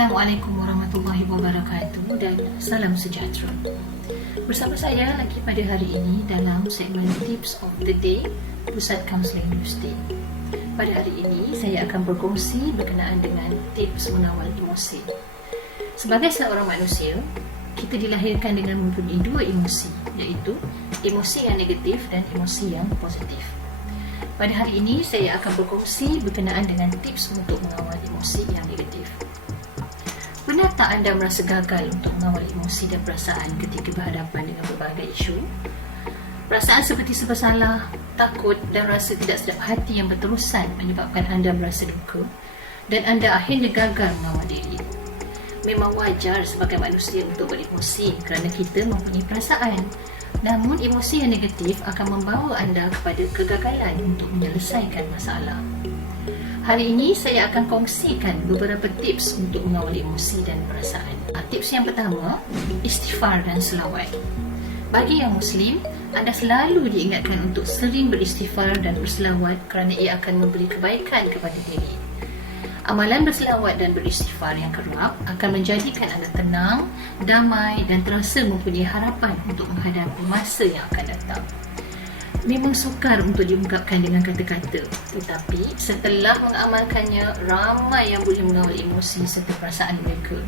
Assalamualaikum warahmatullahi wabarakatuh dan salam sejahtera. Bersama saya lagi pada hari ini dalam segmen Tips of the Day Pusat Kaunseling Newsday. Pada hari ini saya akan berkongsi berkenaan dengan tips mengawal emosi. Sebagai seorang manusia, kita dilahirkan dengan mempunyai dua emosi, iaitu emosi yang negatif dan emosi yang positif. Pada hari ini saya akan berkongsi berkenaan dengan tips untuk mengawal emosi yang negatif. Pernah tak anda merasa gagal untuk mengawal emosi dan perasaan ketika berhadapan dengan berbagai isu? Perasaan seperti serba salah, takut dan rasa tidak sedap hati yang berterusan menyebabkan anda merasa duka dan anda akhirnya gagal mengawal diri. Memang wajar sebagai manusia untuk beremosi kerana kita mempunyai perasaan. Namun emosi yang negatif akan membawa anda kepada kegagalan untuk menyelesaikan masalah. Hari ini saya akan kongsikan beberapa tips untuk mengawal emosi dan perasaan. Tips yang pertama, istighfar dan selawat. Bagi yang Muslim, anda selalu diingatkan untuk sering beristighfar dan berselawat kerana ia akan memberi kebaikan kepada diri. Amalan berselawat dan beristighfar yang kerap akan menjadikan anda tenang, damai dan terasa mempunyai harapan untuk menghadapi masa yang akan datang. Memang sukar untuk diungkapkan dengan kata-kata, tetapi setelah mengamalkannya, ramai yang boleh mengawal emosi serta perasaan mereka.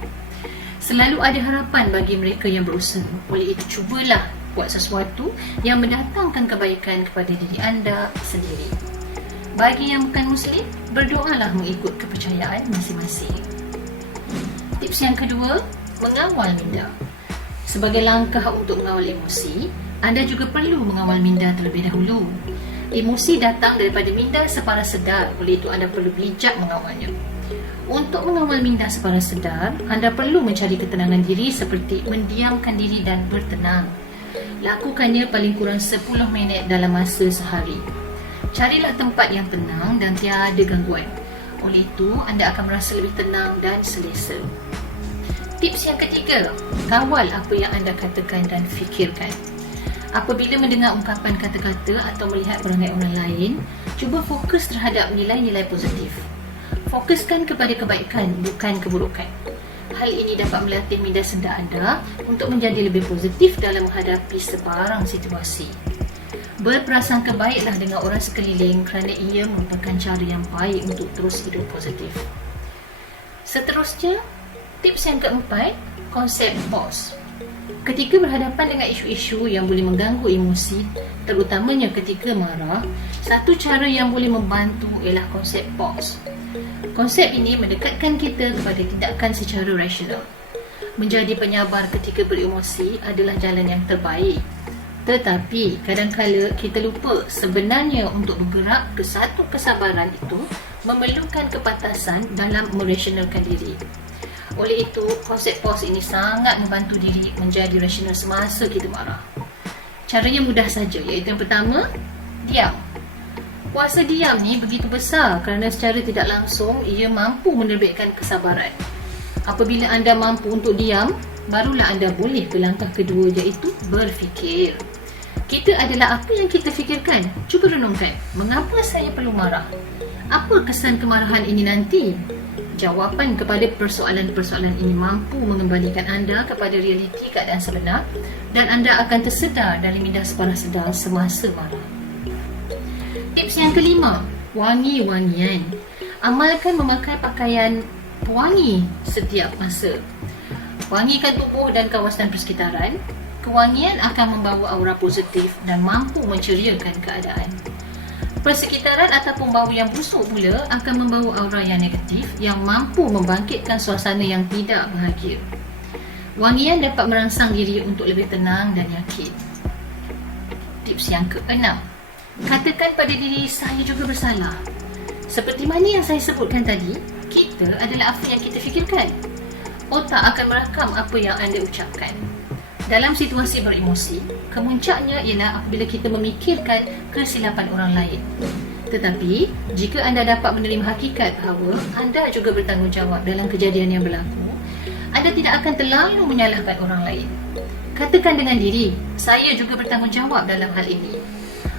Selalu ada harapan bagi mereka yang berusaha. Oleh itu, cubalah buat sesuatu yang mendatangkan kebaikan kepada diri anda sendiri. Bagi yang bukan Muslim, berdoalah mengikut kepercayaan masing-masing. Tips yang kedua, mengawal minda. Sebagai langkah untuk mengawal emosi, anda juga perlu mengawal minda terlebih dahulu. Emosi datang daripada minda separa sedar, oleh itu anda perlu bijak mengawalnya. Untuk mengawal minda separa sedar, anda perlu mencari ketenangan diri seperti mendiamkan diri dan bertenang. Lakukannya paling kurang 10 minit dalam masa sehari. Carilah tempat yang tenang dan tiada gangguan. Oleh itu, anda akan merasa lebih tenang dan selesa. Tips yang ketiga, kawal apa yang anda katakan dan fikirkan. Apabila mendengar ungkapan kata-kata atau melihat perangai orang lain, cuba fokus terhadap nilai-nilai positif. Fokuskan kepada kebaikan, bukan keburukan. Hal ini dapat melatih minda sedar anda untuk menjadi lebih positif dalam menghadapi sebarang situasi. Berprasangka baiklah dengan orang sekeliling kerana ia merupakan cara yang baik untuk terus hidup positif. Seterusnya, tips yang keempat, konsep pause. Ketika berhadapan dengan isu-isu yang boleh mengganggu emosi, terutamanya ketika marah, satu cara yang boleh membantu ialah konsep pause. Konsep ini mendekatkan kita kepada tindakan secara rasional. Menjadi penyabar ketika beremosi adalah jalan yang terbaik. Tetapi kadang-kala kita lupa sebenarnya untuk bergerak ke satu kesabaran itu memerlukan kepatasan dalam merasionalkan diri. Oleh itu, konsep pause ini sangat membantu diri menjadi rasional semasa kita marah. Caranya mudah saja, iaitu yang pertama, diam. Kuasa diam ni begitu besar kerana secara tidak langsung ia mampu menerbitkan kesabaran. Apabila anda mampu untuk diam, barulah anda boleh ke langkah kedua, iaitu berfikir. Kita adalah apa yang kita fikirkan. Cuba renungkan, mengapa saya perlu marah? Apa kesan kemarahan ini nanti? Jawapan kepada persoalan-persoalan ini mampu mengembalikan anda kepada realiti keadaan sebenar dan anda akan tersedar dari minda separa sedar semasa marah. Tips yang kelima, wangi-wangian. Amalkan memakai pakaian pewangi setiap masa. Wangikan tubuh dan kawasan persekitaran. Kewangian akan membawa aura positif dan mampu menceriakan keadaan. Persekitaran ataupun bau yang busuk pula akan membawa aura yang negatif yang mampu membangkitkan suasana yang tidak bahagia. Wangian dapat merangsang diri untuk lebih tenang dan yakin. Tips yang keenam, katakan pada diri, saya juga bersalah. Seperti mana yang saya sebutkan tadi, kita adalah apa yang kita fikirkan. Otak akan merakam apa yang anda ucapkan. Dalam situasi beremosi, kemuncaknya ialah apabila kita memikirkan kesilapan orang lain. Tetapi, jika anda dapat menerima hakikat bahawa anda juga bertanggungjawab dalam kejadian yang berlaku, anda tidak akan terlalu menyalahkan orang lain. Katakan dengan diri, saya juga bertanggungjawab dalam hal ini.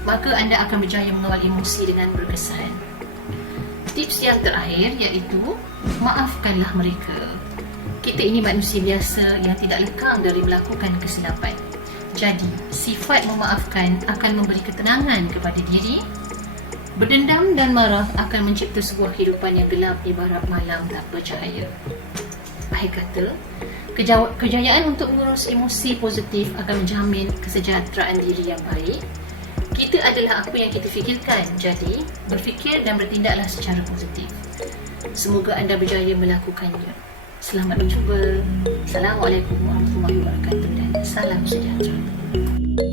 Maka anda akan berjaya mengawal emosi dengan berkesan. Tips yang terakhir iaitu maafkanlah mereka. Kita ini manusia biasa yang tidak lekang dari melakukan kesilapan. Jadi, sifat memaafkan akan memberi ketenangan kepada diri. Berdendam dan marah akan mencipta sebuah kehidupan yang gelap ibarat malam tanpa cahaya. Akhir kata, kejayaan untuk mengurus emosi positif akan menjamin kesejahteraan diri yang baik. Kita adalah apa yang kita fikirkan, jadi berfikir dan bertindaklah secara positif. Semoga anda berjaya melakukannya. Selamat mencuba. Assalamualaikum warahmatullahi wabarakatuh dan salam sejahtera.